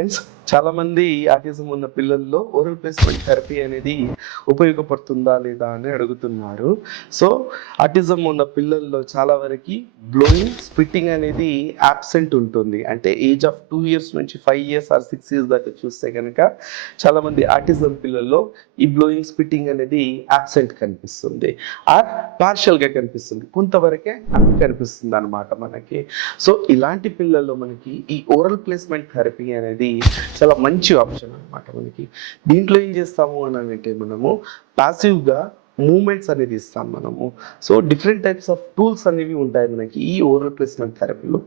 Parents. చాలా మంది autism ఉన్న పిల్లల్లో ఓరల్ ప్లేస్మెంట్ థెరపీ అనేది ఉపయోగపడుతుందా లేదా అని అడుగుతున్నారు. సో ఆటిజం ఉన్న పిల్లల్లో చాలా వరకు బ్లోయింగ్, స్పిట్టింగ్ అనేది యాబ్సెంట్ ఉంటుంది. అంటే ఏజ్ ఆఫ్ 2 ఇయర్స్ నుంచి 5 ఇయర్స్ ఆర్ 6 ఇయర్స్ దాకా చూస్తే కనుక చాలా మంది ఆటిజం పిల్లల్లో ఈ బ్లోయింగ్, స్పిట్టింగ్ అనేది యాబ్సెంట్ కనిపిస్తుంది, ఆర్ పార్షియల్గా కనిపిస్తుంది, కొంతవరకే కనిపిస్తుంది అనమాట మనకి. సో ఇలాంటి పిల్లల్లో మనకి ఈ ఓరల్ ప్లేస్మెంట్ థెరపీ అనేది చాలా మంచి ఆప్షన్ అనమాట మనకి. దీంట్లో ఏం చేస్తాము అని అంటే మనము పాసివ్గా మూమెంట్స్ అనేది ఇస్తాం మనము. So different types of tools అనేవి ఉంటాయి మనకి ఈ ఓరల్ ప్లేస్మెంట్ థెరపీలో.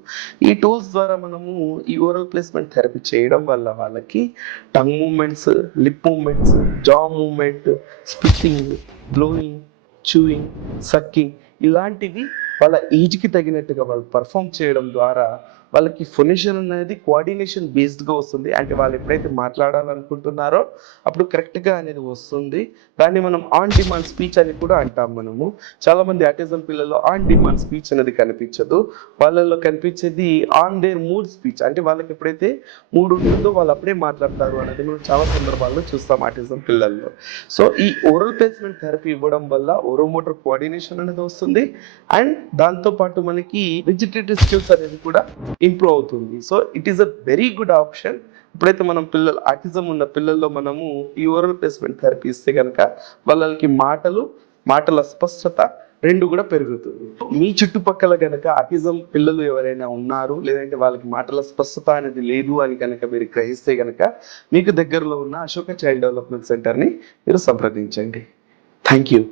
ఈ టూల్స్ ద్వారా మనము ఈ ఓరల్ ప్లేస్మెంట్ థెరపీ చేయడం వల్ల వాళ్ళకి tongue movements, lip movements, jaw movement, spitting, blowing, chewing, sucking ఇలాంటివి వాళ్ళ ఏజ్కి తగినట్టుగా వాళ్ళు పర్ఫామ్ చేయడం ద్వారా వాళ్ళకి ఫొనేషన్ అనేది కోఆర్డినేషన్ బేస్డ్గా వస్తుంది. అంటే వాళ్ళు ఎప్పుడైతే మాట్లాడాలనుకుంటున్నారో అప్పుడు కరెక్ట్గా అనేది వస్తుంది. దాన్ని మనం ఆన్ డిమాండ్ స్పీచ్ అని కూడా అంటాం మనము. చాలామంది ఆటిజం పిల్లల్లో ఆన్ డిమాండ్ స్పీచ్ అనేది కనిపించదు, వాళ్ళల్లో కనిపించేది ఆన్ దేర్ మూడ్ స్పీచ్. అంటే వాళ్ళకి ఎప్పుడైతే మూడ్ ఉంటుందో వాళ్ళు అప్పుడే మాట్లాడతారు అనేది మనం చాలా సందర్భాల్లో చూస్తాం ఆటిజం పిల్లల్లో. సో ఈ ఓరల్ ప్లేస్మెంట్ థెరపీ ఇవ్వడం వల్ల ఓరోమోటర్ కోఆర్డినేషన్ అనేది వస్తుంది, అండ్ దాంతోపాటు మనకి వెజిటేటివ్ స్కిల్స్ అనేది కూడా ఇంప్రూవ్ అవుతుంది. So it is a very good option. ఇప్పుడైతే మనం ఆటిజం ఉన్న పిల్లల్లో మనము ఈ ఓరల్ ప్లేస్మెంట్ థెరపీ ఇస్తే కనుక వాళ్ళకి మాటల స్పష్టత రెండు కూడా పెరుగుతుంది. మీ చుట్టుపక్కల కనుక ఆటిజం పిల్లలు ఎవరైనా ఉన్నారు, లేదంటే వాళ్ళకి మాటల స్పష్టత అనేది లేదు అని కనుక మీరు గ్రహిస్తే కనుక మీకు దగ్గరలో ఉన్న అశోక చైల్డ్ డెవలప్మెంట్ సెంటర్ని మీరు సంప్రదించండి. Thank you.